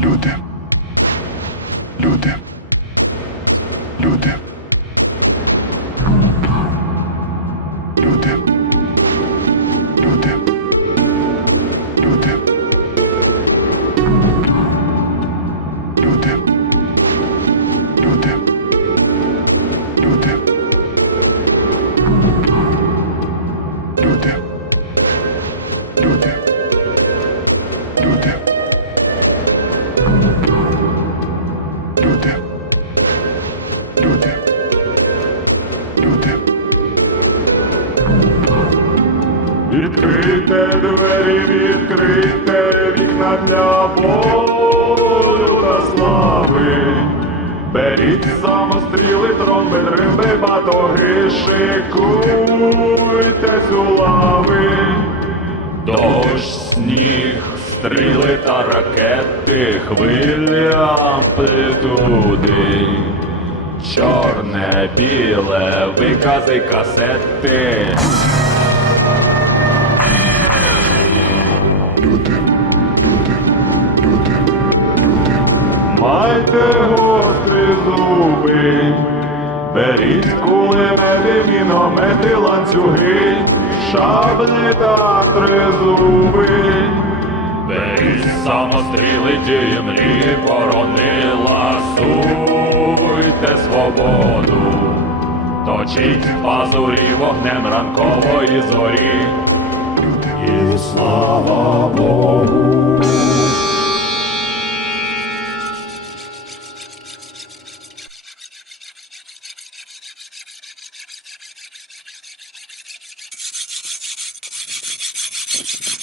Люди. Люди. Люди. Люди. Люди. Люди. Люди. Відкрийте двері, відкрийте вікна для болю та слави. Беріть самостріли, тромби, дримби, батоги, шикуйтесь у лави. Дощ, сніг, стріли та ракети, хвилі амплітуди. Чорне, біле, викази касети. Люди. Люди. Люди. Люди. Майте гострі зуби, беріть кулемети, міномети, ланцюги, шаблі та тризуби. Беріть самостріли, дії мрії, суйте свободу, точить пазурі вогнем ранкової зорі, і слава Богу. you